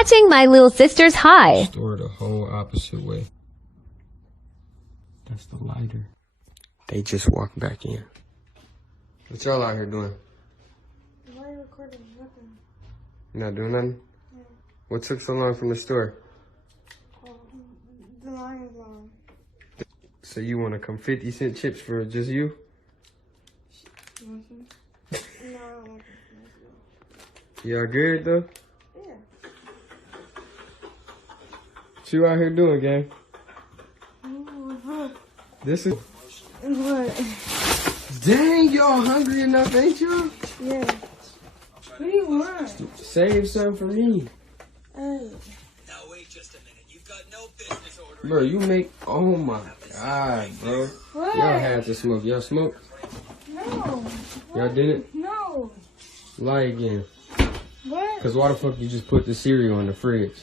matching my little sister's high. Store the whole opposite way. That's the lighter. They just walked back in. What y'all out here doing? Why are you recording? Nothing. You not doing nothing? Yeah. What took so long from the store? The line is long. So you want to come 50-cent chips for just you? No, I don't like it. Y'all good though? Yeah. What you out here doing, gang? This is... What? Dang, y'all hungry enough, ain't y'all? Yeah. What do you want? Save some for me. Hey. Now wait just a minute. You've got no business ordering. Bro, you make... Oh my God, bro. What? Y'all had to smoke. Y'all smoke? No. Y'all didn't? No. Lie again. What? Cause why the fuck you just put the cereal in the fridge?